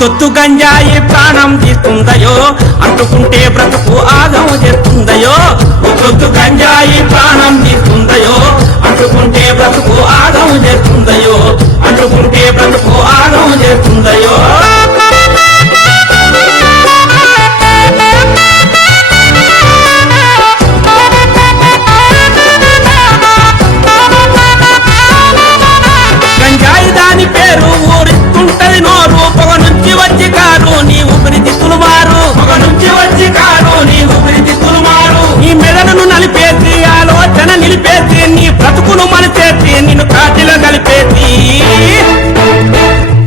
తొత్తు గంజాయి ప్రాణం తీస్తుందయో? అంటుకుంటే బ్రతుకు ఆగం చేస్తుందయో? తొత్తు గంజాయి ప్రాణం తీస్తుందయో? అంటుకుంటే బ్రతుకు ఆగం చేస్తుందయో? అంటుకుంటే బ్రతుకు ఆగం చేస్తుందయో?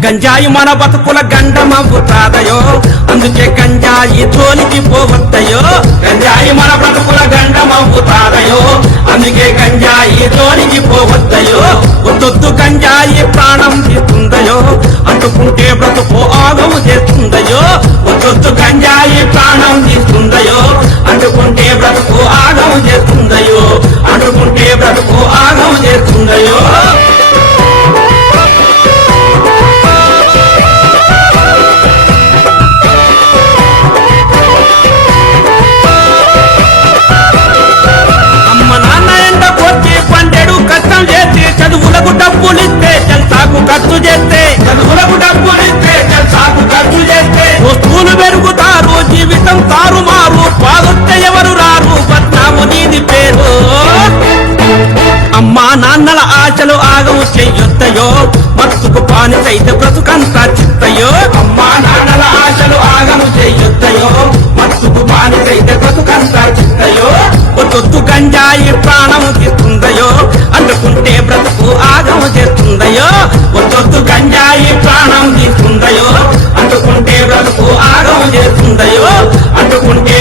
గంజాయి మన బతుకుల గండమవుతాదయో అందుకే గంజాయి జోలికి పోవద్దయో. గంజాయి మన బ్రతుకుల గండమవుతాదయో అందుకే గంజాయి జోలికి పోవద్దయో. ఒత్తొత్తు గంజాయి ప్రాణం తీస్తుందయో. అంటుకుంటే బ్రతుకు ఆగము చేస్తుందయో. ఒత్తొత్తు గంజాయి ప్రాణం ఖర్చు చేస్తే చదువులకు డబ్బులిస్తే జల్సాకు ఖర్చు చేస్తే వస్తువులు పెరుగుతారు జీవితం తారుమారు పాదొస్తే ఎవరు రారు బద్నాము నీది పేరు. అమ్మా నాన్నల ఆశలు ఆగము చెయ్యొత్తయో మత్తుకు పానిసైతే బ్రతుకంతా చిత్తయో. అమ్మా నాన్నల ఆశలు ఆగము చెయ్యొత్తయో మత్తుకు పానిసైతే బ్రతుకంతా చిత్తయో. ఒత్తొత్తు గంజాయి ప్రాణము తీస్తుందయో అందుకుంటే బ్రతుకు ఆగము చేస్తుందయో ఒత్తొత్తు గంజాయి ప్రాణం తీస్తుందయో అంటుకుంటే బ్రతుకు ఆగం చేస్తుందయో? అంటుకుంటే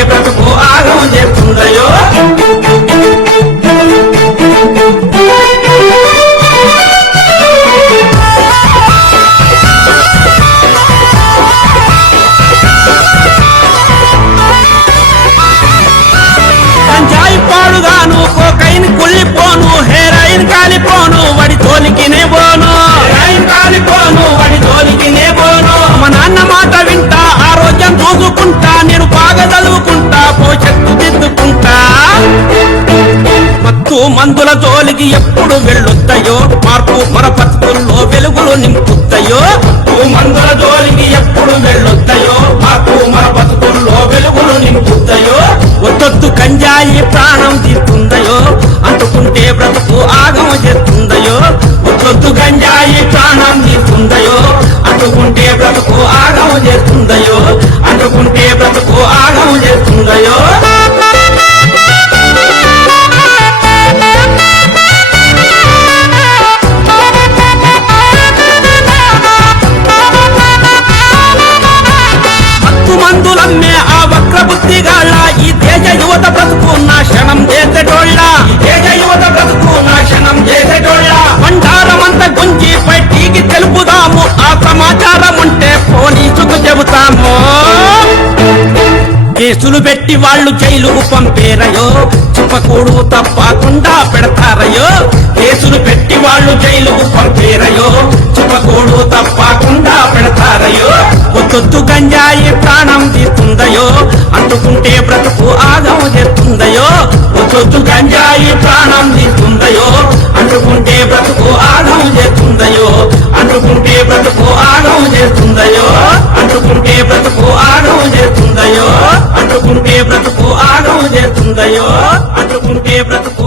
మందుల జోలికి ఎప్పుడు వెళ్ళొద్దయో మార్పు మన బతుకుల్లో వెలుగులు నింపుతాయో మందుల జోలికి ఎప్పుడు వెళ్ళొద్దయో మార్పు మన బతుకుల్లో వెలుగులు నింపుతాయో ఒత్తొత్తు గంజాయి ప్రాణం తీస్తుందయో అంటుకుంటే బ్రతుకు ఆగమ చేస్తుందయో? ఒత్తొత్తు గంజాయి ప్రాణం తీస్తుందయో అంటుకుంటే బ్రతుకు ఆగమ చేస్తుందయో? అంటుకుంటే బ్రతుకు ఆగమ చేస్తుందయో? కేసులు పెట్టి వాళ్ళు జైలుకు పంపేరయో? చెప్పకూడు తప్పకుండా పెడతారయో? కేసులు పెట్టి వాళ్ళు జైలుకు పంపేరయో? చెప్పకూడు తప్పకుండా పెడతారయో? ఒత్తొత్తు గంజాయి ప్రాణం తీస్తుందయో? అంటుకుంటే బ్రతుకు ఆగం చేస్తుందయో? ఒత్తొత్తు గంజాయి ప్రాణం తీస్తుందయో? అంటుకుంటే బ్రతుకు ఆగం చేస్తుందయో? అంటుకుంటే బ్రతుకు ఆగం చేస్తుందయో? అంటుకుంటే బ్రతుకు ఆగం చేస్తుంది ఉందయో చేస్తుందయో బ్రతుకు.